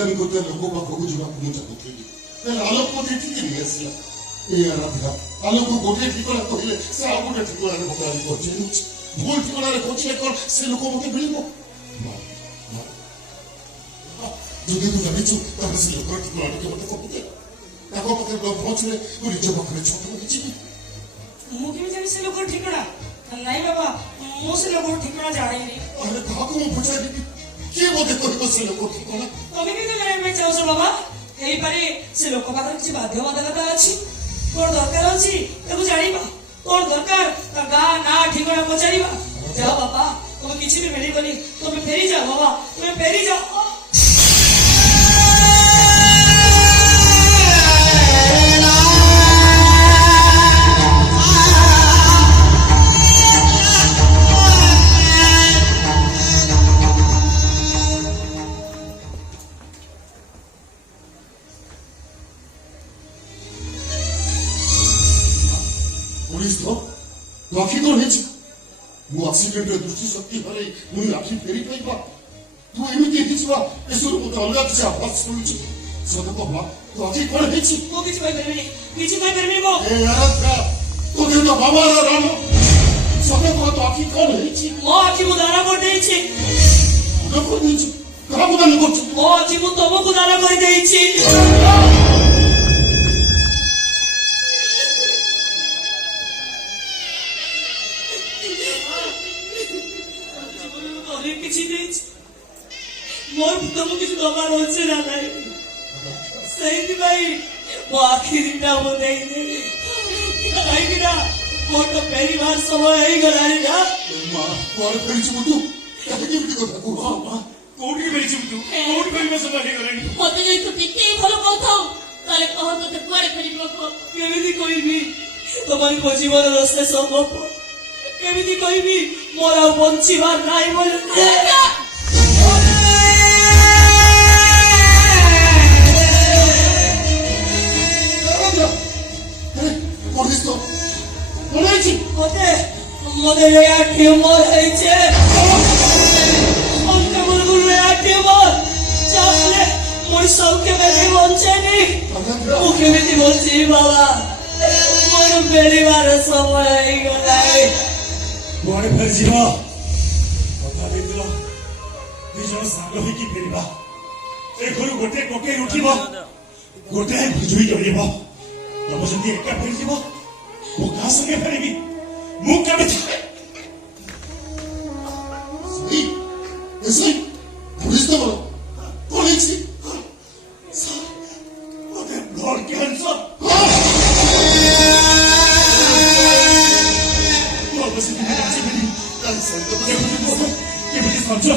बलिदान करते लोक पाखक जावाक मुझे चाहूली आलोक मत ठीक नहीं आसला ए आराध्या आलोक गोटे ठिकना कहले से आ गोटे ठिकना बदलाली कर भूल ठिकना खोजले कौन से लोक मत मिल যদি তুই জানিস তাহলে সে লোকের ঠিকানাটাকে মতো কপতে তাকে পাখে পৌঁছলে তুই নিজ পাখে ছোট হয়েছি ମୁଁ କେମିତି ଜାଣି ସେ ଲୋକର ଠିକଣା ନାଇଁ ବାବା ମୁଁ ସେ ଲୋକର ଠିକଣା ଜାଣିନି ତାହେଲେ କାହାକୁ ମୁଁ ପଚାରିବି କିଏ ମୋତେ କହିବ ସେ ଲୋକ ଠିକଣା ତମେ କେମିତି ଜାଣିବା ପାଇଁ ଚାହୁଁଛ ବାବା ହେଇପାରେ ସେ ଲୋକ ପାଖରେ କିଛି ବାଧ୍ୟବାଧକତା ଅଛି କଣ ଦରକାର ଅଛି ତାକୁ ଜାଣିବା କଣ ଦରକାର ତା ଗାଁ ନାଁ ଠିକଣା ପଚାରିବା ଯାଅ ବାବା ତମେ କିଛି ବି ମିଳିବନି ତମେ ଫେରି ଯାଅ ବାବା ତମେ ଫେରି ଯାଅ आखि कौन है मु एक्सीडेंट दृष्टि शक्ति हरे मुझे आखि फेरी पाइबा तू एमिति दिसवा एसुर मत अलगा किसी आवाज सुनुची सदा कहला तू आखि कौन है मो किछि कहि परबी मो ए आराध्या तू दे तो बाबा रा राम सदा कहला तू आखि कौन है मो आखि मु दाना कर देछि न कर देछि कहा को दान करछ मो आखि मु तुमको दाना कर देछि मोर तुम किसी दबार होचे ना नहीं सही भाई वो आखिरी ना वो नहीं दे नहीं कि ना मोर तो पहली बार समय ही गलानी ना मां कोर करी छु तू कहे कि बिटी को को मां कोडी करी छु तू कोडी करी में समय ही गलानी मते जे तू टिके भलो कहथौ ताले कह तो कुआरे करी लोक केमिति कहबी तुम्हारी को जीवन रस्ते सब केमिति कहबी मोरा बंचीबार नाही बोल मते या ट्यूमर है छे उनके मुरगुल या ट्यूमर चापले मोर सब के बेबी बंचे नी मुखे बेटी बंची बाबा मोर बेरी बार समय आई गलाई मोरे फेर जीवा कथा देतिलो दिजो सागो ही की फेरिबा ए घरु गोटे कोके उठिबो गोटे भुजुई जड़िबो तब जदी एका फेर जीवो वो का संगे फेरिबी मुख के बिच ऐसे पुलिस तो बोलो पुलिस ओते ब्लड कैंसर वो बस की अच्छी बनी के बिच समझो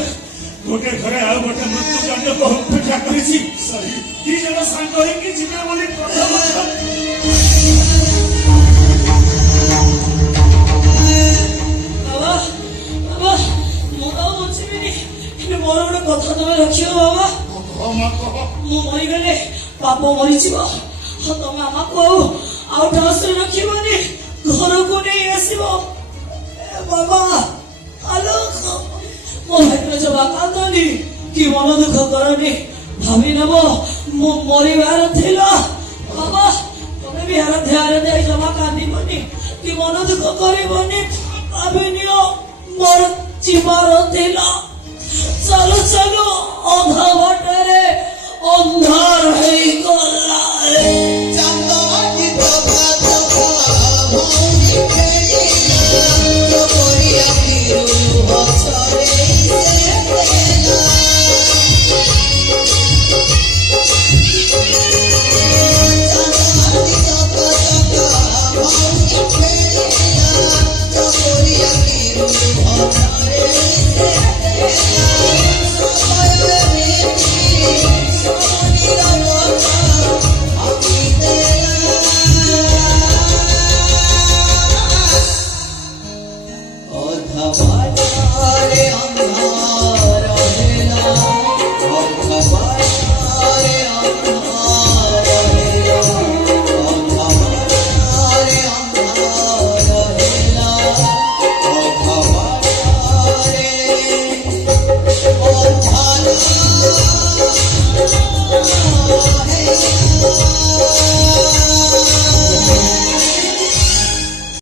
गोटे घरे आ गोटे मृत्यु दंड को अपेक्षा करिछि सही दी जण संग होई कि जीवे बोली प्रथम मोर गोटे कथा तुम रखियो बाबा मु मरी गले पाप मरी तुम आमको आउस रखनी घर को नहीं आसब बाबा आलोक मो भाई जमा कांदनी कि मन दुख करनी भावी नब मु मरबार थिला बाबा तुम भी आराध्या जमा कांदनी कि मन दुख करनी भाविनी मोर जीवार थिला चलो चलो अंधा बाटे अंधार है गला